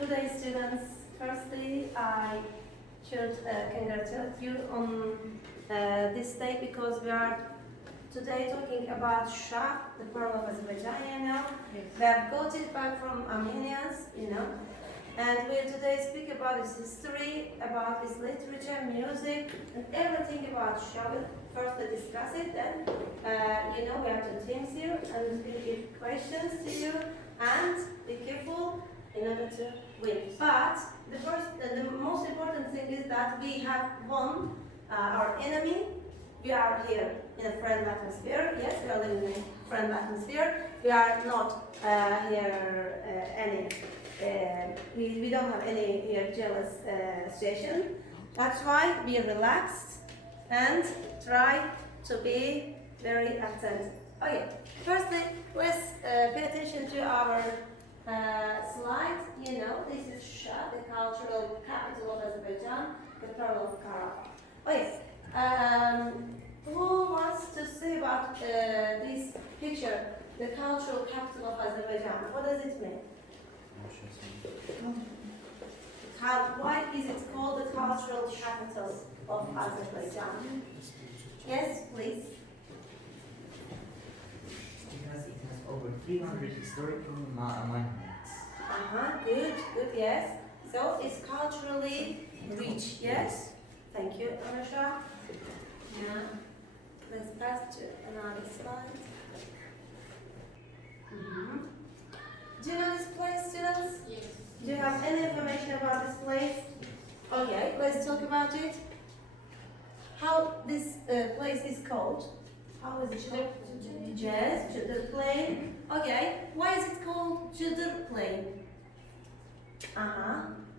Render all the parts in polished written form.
Today, students, firstly, I should congratulate you on this day because we are today talking about Shusha, the pearl of Azerbaijan, you know. Yes. We have got it back from Armenians, you know. And we'll today speak about its history, about its literature, music, and everything about Shusha. We'll first discuss it, then, you know, we have two teams here, and we'll give questions to you, and be careful in order to win. But the most important thing is that we have won our enemy. We are here in a friendly atmosphere. Yes, we are living in a friendly atmosphere. We are not here we don't have any here jealous situation. That's why be relaxed and try to be very attentive. Okay, firstly, let's pay attention to our slide. You know, this is Shusha, the cultural capital of Azerbaijan, the pearl of Karabakh. Okay, who wants to say about this picture, the cultural capital of Azerbaijan? What does it mean? Why is it called the cultural capital of Azerbaijan? Yes, please. Because it has over 300 historical monuments. Good, yes. So it's culturally rich, yes? Thank you, Anusha. Yeah. Let's pass to another slide. Do you know this place, students? Yes. Do you have any information about this place? Okay, let's talk about it. How this place is called? How is it called? Yes, Chudr Plain. Okay, why is it called Chudr Plain?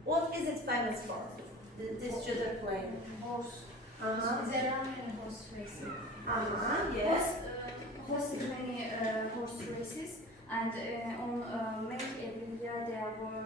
What is it famous for? This Chudr Plain? Horse. Uh-huh. There are many horse races. Yes. Hosted many horse races, and on May every year there were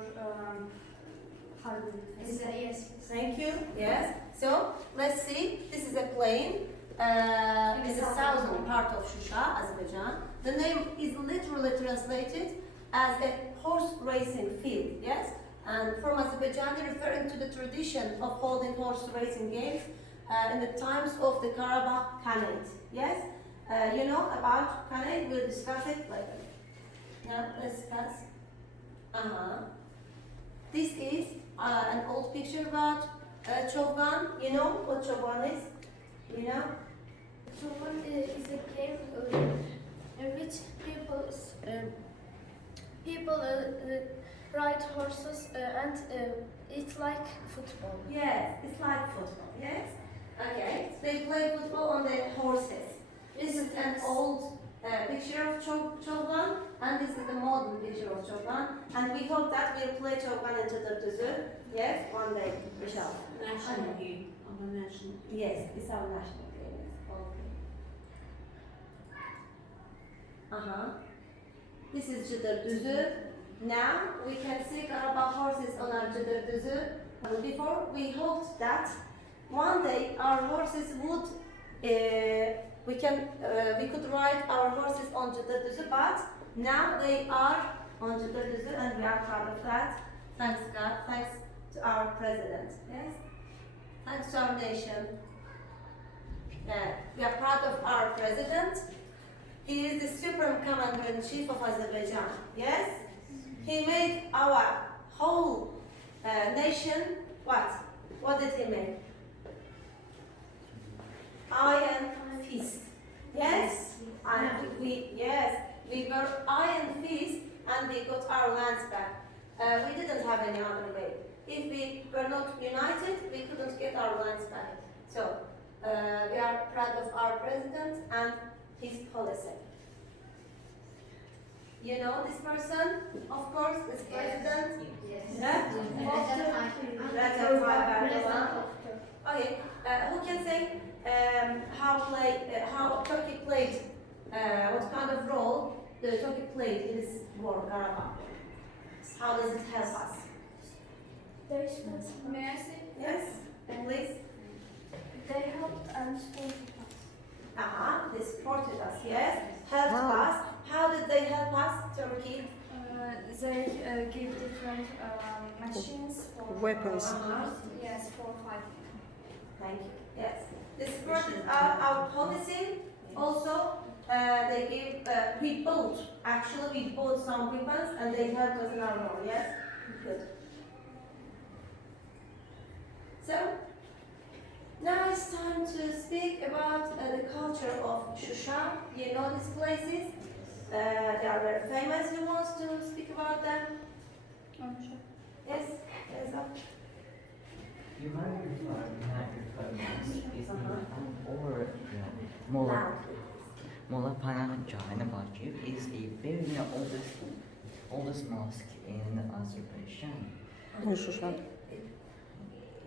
yes. Thank you. Yes. So let's see. This is a plain. In the southern part of Shusha, Azerbaijan. The name is literally translated as a horse racing field. Yes. And from Azerbaijan, referring to the tradition of holding horse racing games in the times of the Karabakh Khanate. Yes. You know about Khanate. We'll discuss it later. Now let's pass. This is an old picture about Choban. You know what Choban is? You know? Choban is a game in which people ride horses and it's like football. Yes, it's like football. Yes. Okay. They play football on the horses. This is an old picture of Choban, and this is the modern picture of Choban. And we hope that we'll play Choban in Çadırtüzü. Yes, one day we shall. National game. Our national. Yes, it's our national game. This is Çadırtüzü. Now we can see Karabakh horses on our Çadırtüzü. Before we hoped that one day our horses would we could ride our horses on Çadırtüzü, but now they are on Çadırtüzü and we are proud of that. Thanks God, thanks to our president. Yes, thanks to our nation. We are proud of our president. He is the supreme commander-in-chief of Azerbaijan. Yes, he made our whole nation what? What did he make? Iron fist. Yes, and we were iron fist, and we got our lands back. We didn't have any other way. If we were not united, we couldn't get our lands back. So we are proud of our president and his policy. You know this person, of course, this president. Yes. Yeah? Okay. Who can say how Turkey played, what kind of role the Turkey played in this war, Karabakh? How does it help us? May I say? Yes, please. They helped and supported us. They supported us, yes. Helped us. How did they help us, Turkey? They give different machines for Weapons. Yes, for fighting. Thank you. Yes. The sport is our policy. Also, they give, we bought, actually we bought some weapons and they helped us in our war, yes? Good. So, now it's time to speak about the culture of Shushan. You know these places? They are very famous. Who wants to speak about them? Yes? Yes, You might refer is or Molla Panajana Bajib is a very oldest mosque in Azerbaijan. In Shushan.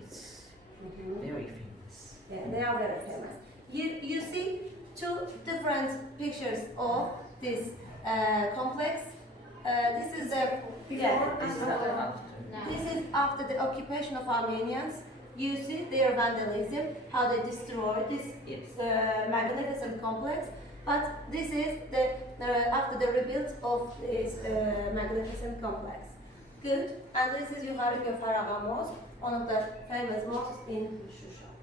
It's very famous. Yeah, they are very famous. You see two different pictures of this complex. This is the before This is and after. after. This is after the occupation of Armenians. You see their vandalism, how they destroyed this magnificent complex. But this is the after the rebuild of this magnificent complex. Good. And this is Yuharika Faragha Mosque, one of the famous mosques in Shushan.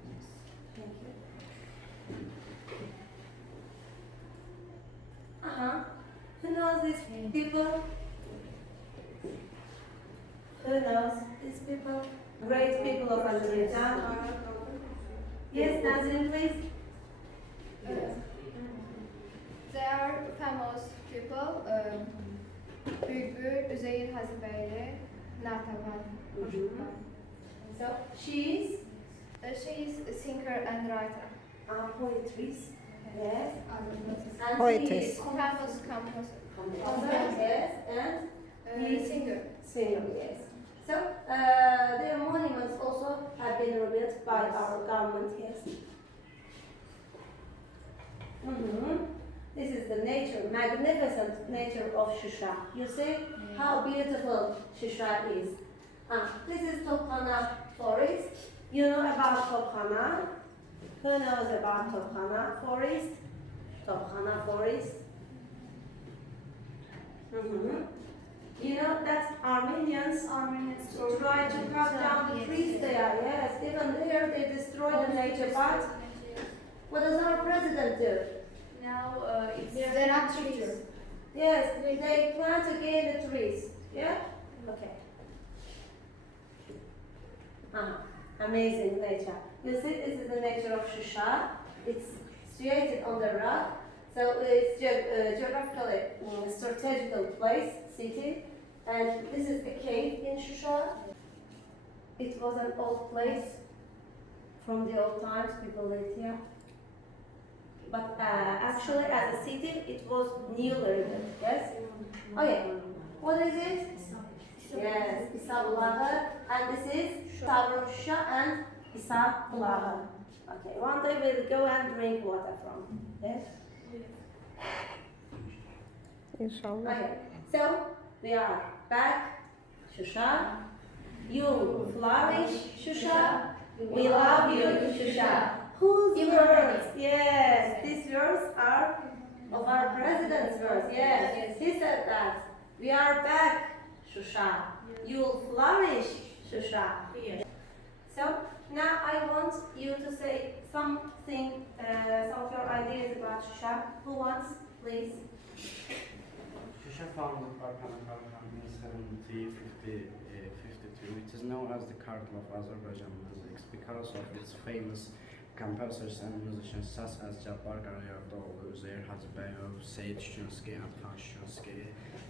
Thank you. Who knows these people? Who knows these people? Great people of Azerbaijan. Yes, Nazim, please. They are famous people. Büyük Üzeyir Hazibeyli, Natavan. So she She is a singer and writer. poetries. Yes. And Poetess. he is Famous composer. composer, yes, and Singer. singer, yes. So their monuments also have been rebuilt by our government, yes. This is the nature, magnificent nature of Shusha. You see how beautiful Shusha is. This is Tophana forest. You know about Tophana? Who knows about Tophana forest? Tophana forest. You know that Armenians try to cut down the trees there. Yes, even there they destroy the nature. But what does our president do? Now they're not trees. Yes, they plant again the trees. Yeah? Okay. Amazing nature. You see, this is the nature of Shusha. It's situated on the rock. So it's geographically strategical place, city. And this is a cave in Shusha. It was an old place. From the old times, people lived here. But actually, as a city, it was newly rebuilt. Yes? Okay. What is it? Yes, Isabulaha. And this is Shusha and Isabulaha. Okay, one day we'll go and drink water from. Yes? Inshallah. Okay, so we are back. Shusha. You flourish, Shusha. We love you, Shusha. Whose words? Yes, these words are of our president's words. Yes, he said that. We are back, Shusha. You'll flourish, Shusha. So now I want you to say something, some of your ideas about Shusha. Who wants, please? Shusha founded by Panakarakan in 1752. It is known as the capital of Azerbaijan music because of its famous composers and musicians such as Jabbar Garayardoglu, Üzeyir Hacıbeyov, Seyit Şushansky, and Khan Şushansky.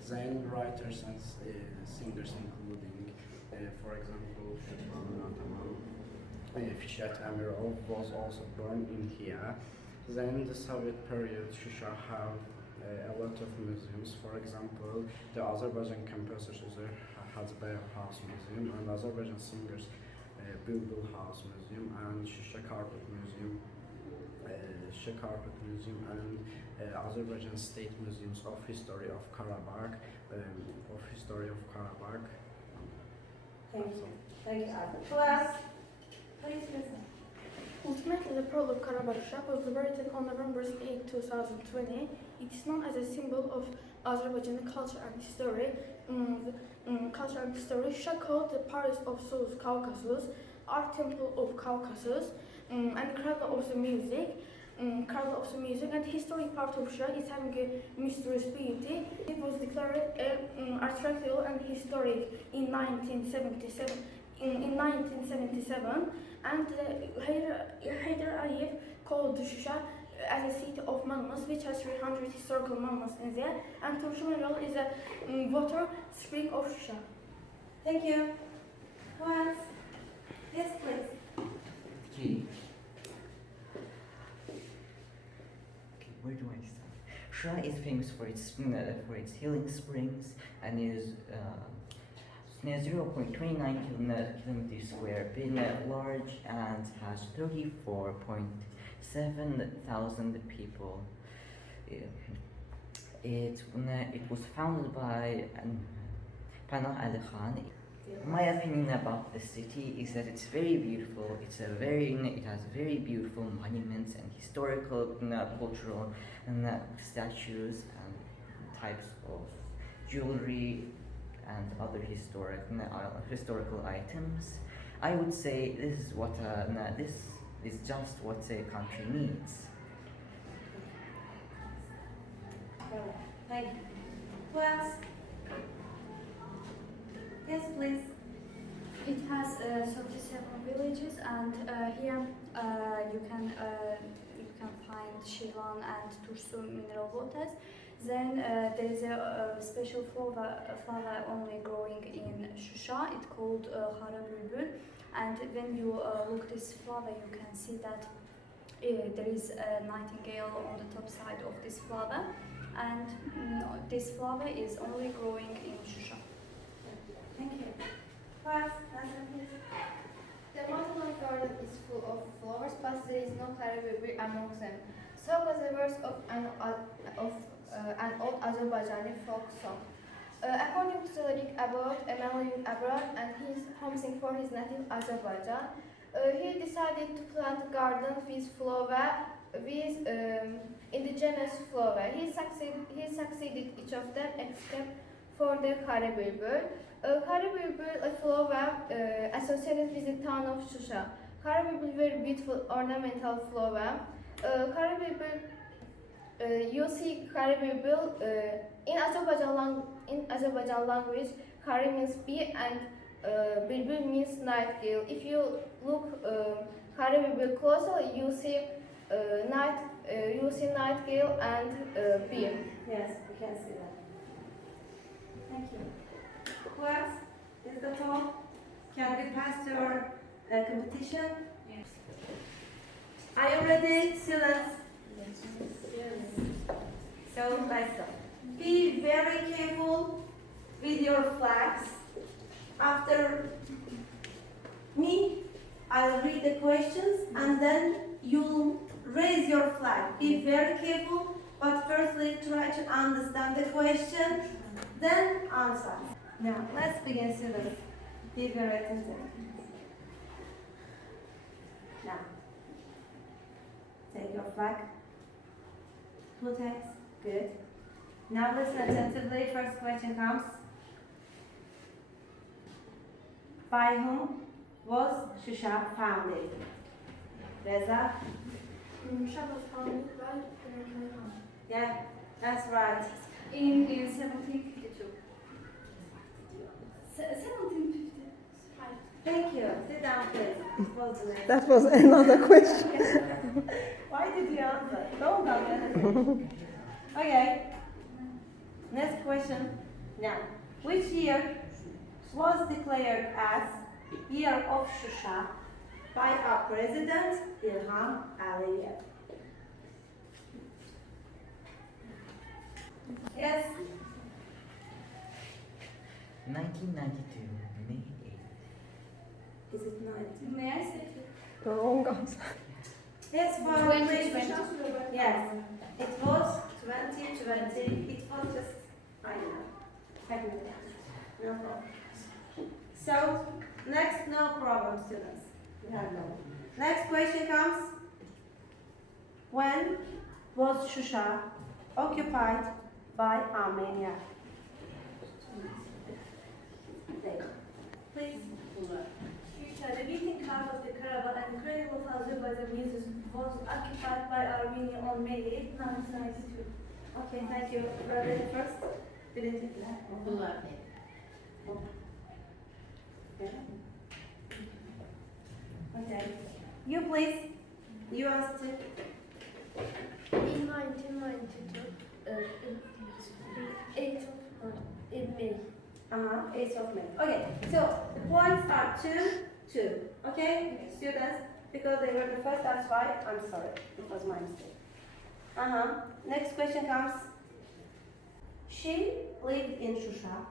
Then writers and singers including, for example, Fikret Amirov was also born in here. Then in the Soviet period, Shusha have a lot of museums. For example, the Azerbaijan composers Üzeyir Hacıbeyov House Museum and Azerbaijan singers Bulbul House Museum and Shusha Carpet Museum, and Azerbaijan State Museums of History of Karabakh, Thank you. Thank you, Arthur. Class, please listen. Ultimately, the pearl of Karabakh was liberated on November 8, 2020 It is known as a symbol of Azerbaijani culture and history. Shusha called the Paris of South Caucasus, art temple of Caucasus, and cradle of the music. And historic part of Shusha is having a mysterious beauty. It was declared attractive and historic in 1977. And Haydar Aliyev called Shusha as a city of monuments, which has 300 historical monuments in there. And Turshum is a water spring of Shusha. Thank you. Who else? Yes, please. Okay. Where do I start? Shusha is famous for its healing springs and is 0.29 kilometers square, being large and has 34.7 thousand people. It was founded by Panah Ali Khan. My opinion about the city is that it's very beautiful. It has very beautiful monuments and historical, cultural statues and types of jewelry and other historical items. I would say this is just what a country needs. Thank you. Who else? Yes, please. It has 37 villages, and here you can find Şirvan and Tursu mineral waters. Then there is a special flower only growing in Shusha. It's called Hara Bülbül. And when you look this flower, you can see that there is a nightingale on the top side of this flower. And this flower is only growing in Shusha. Thank you. Class, please. The mountain garden is full of flowers, but there is no Karabibir among them. So was the verse of an old Azerbaijani folk song. According to the lyric about a man living abroad and his homesick for his native Azerbaijan, he decided to plant a garden with indigenous flower. He succeeded each of them except for the Karabibir. Karabibir, a flower associated with the town of Shusha. Karabibir, very beautiful ornamental flower. You see Karabibir in Azerbaijan language. Kari means bee and Bilbil means nightingale. If you look Karabibir closer, you see nightingale and bee. Yes, we can see that. Thank you. Who else? Is that all? Can we pass to our competition? Yes. Are you ready, students? Yes. So let's go. Be very careful with your flags. After me, I'll read the questions and then you'll raise your flag. Be very careful, but firstly try to understand the question, then answer. Now, let's begin, students. Be very attentive. Now, take your flag. Who takes? Good. Now listen attentively. First question comes. By whom was Shusha founded? Reza? Shusha was founded by Müəllim Cəmilə. Yeah, that's right. In 1752. 1755. Thank you. Sit down, please. What was the next? That was another question. Why did you answer? Don't answer anything. Okay. Next question. Now, which year was declared as Year of Shusha by our President İlham Aliyev? Yes. 1992, May 8th. Is it 19? May I say The wrong answer. Yes, for 2020. Yes. It was 2020. It was just, I know. Technically. No problem. So, next, no problem, students. You have no. Next question comes. When was Shusha occupied by Armenia. Please. The beating heart of the caravan and the cradle of Azerbaijan music was occupied by Armenia on May 8, 1992. Okay, thank you. Ready first? Okay. You please. You asked it. In 1992, 8th of May. 8th of May. Okay, so the points are 2. Okay, students, because they were the first, that's why I'm sorry. It was my mistake. Next question comes. She lived in Shusha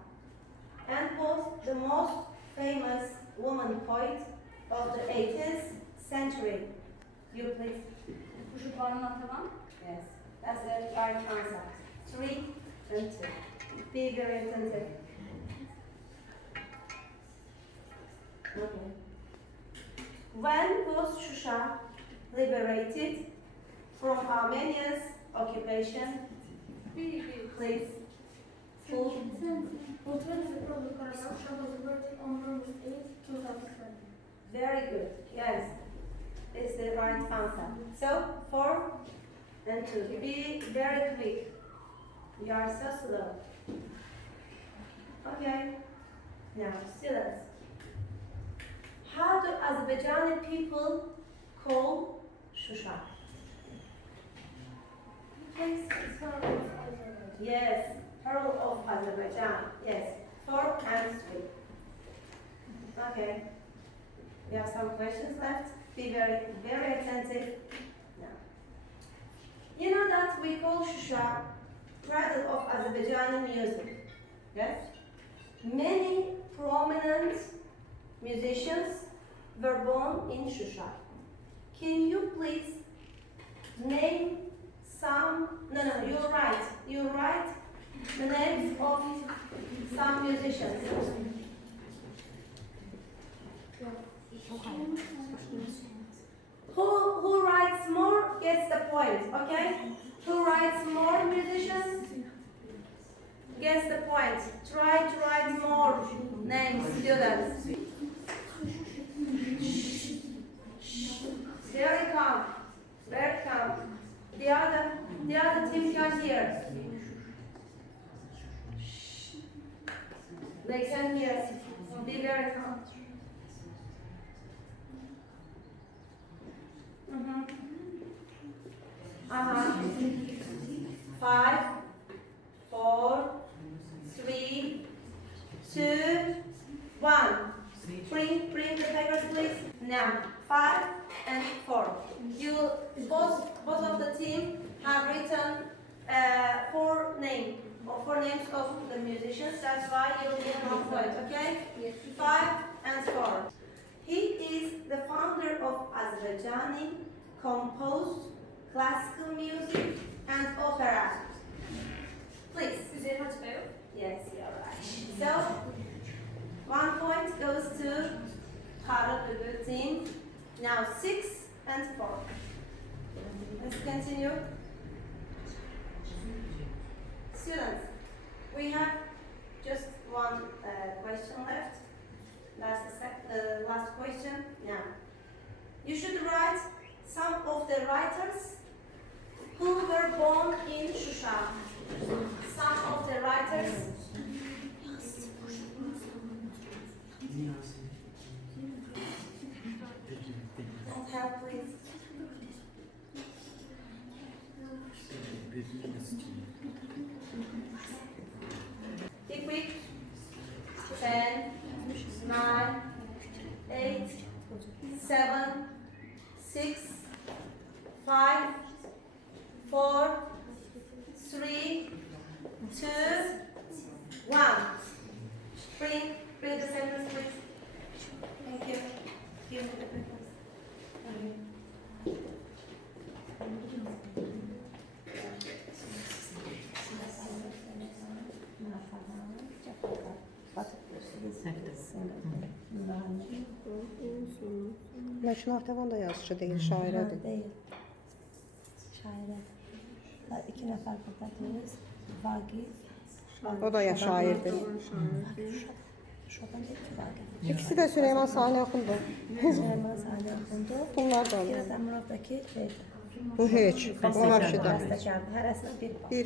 and was the most famous woman poet of the 18th century. You please. Yes, that's the right answer. 3 and 2. Be very attentive. Okay. When was Shusha liberated from Armenia's occupation? Please. Who? Very good. Yes, it's the right answer. So 4 and 2. Be very quick. You are so slow. Okay. Now, students. How do Azerbaijani people call Shusha? Please. Yes, Pearl of Azerbaijan. Yes, 4 and 3. Okay. We have some questions left. Be very, very attentive. Now, you know that we call Shusha cradle of Azerbaijani music. Yes. Many prominent musicians were born in Shusha. Can you please name some? No, you're right. You write the names of some musicians. Who writes more gets the point, okay? Who writes more musicians gets the point. Try to write more names, students. Very calm, very calm. The other team can hear. They can hear. Be very calm. Five, 4, 3, 2, 1. Bring the papers, please. Now, 5 and 4. You both of the team have written 4 names of the musicians. That's why you'll get 1 point. Okay? 5 and 4. He is the founder of Azerbaijani composed classical music and opera. Please. Yes, you're right. So, 1 point goes to Harald team. Now 6 and 4. Let's continue. Students, we have just 1 question left. That's the last question. Now, you should write some of the writers who were born in Shusha. Some of the writers. And help, please. Be quick. 10, 9, 8, 7, 6, 5, 4, 3, 2, 1. Bring the papers, please. Thank you. Give me the papers. Lakin Artavan da yazıcı deyil, şairədir. Deyil. Şairədir. İki nəfər buradayız. Vagif. O da ya şairdir. Şuşadan deyil ki, Vagif. İkisi də Süleyman Salih oxundu. Süleyman Salih oxundu. Bunlar da İkiniz olur. Əmurovdakı şeydir. Bu heç. Onlar bir də. Bəstəkardır. Hərəsinə bir bal. Bir.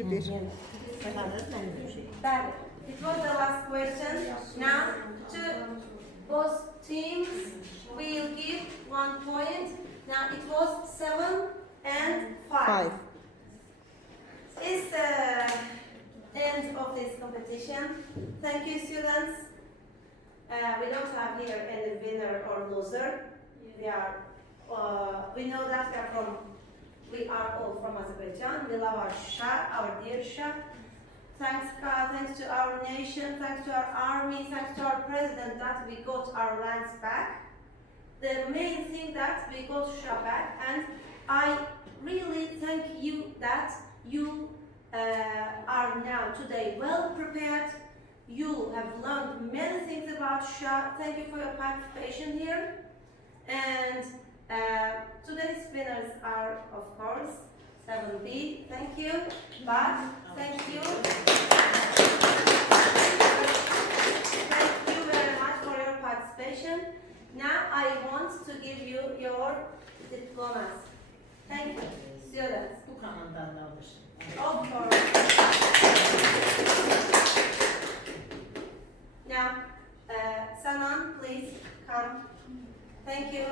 Bəli. It was the last question. Now, to both teams, we'll give 1 point. Now, it was 7 and 5. 5. It's the end of this competition. Thank you, students. We don't have here any winner or loser. We know that we are all from Azerbaijan. We love our Shusha, our dear Shusha. Thanks God, thanks to our nation, thanks to our army, thanks to our president that we got our lands back. The main thing that we got Shusha back, and I really thank you that you are now today well prepared. You have learned many things about Shusha. Thank you for your participation here. And today's winners are, of course, 7B. Thank you. But thank you. Thank you very much for your participation. Now I want to give you your diplomas. Thank you, students. Bu kanaldan da alırsın. Of course. Now, Sanan, please come. Thank you.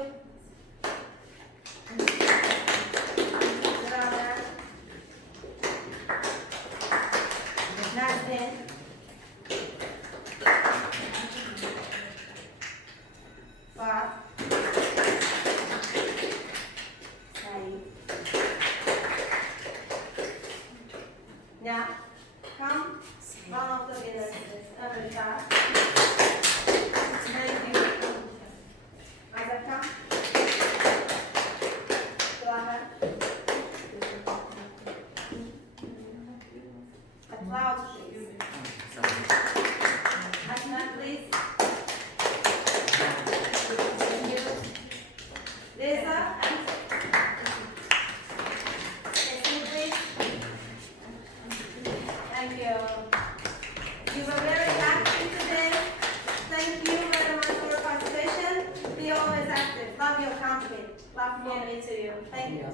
Brother. Nazmin. Fat. Said. Now, come. One of the winners. America. Thank you. Azarka. Glaher. Applause, please. Asna, please. Thank you. Lisa and Esme, please. Thank you. You were very active today. Thank you very much for your participation. Be always active. Love your country. Love me to you. Thank you.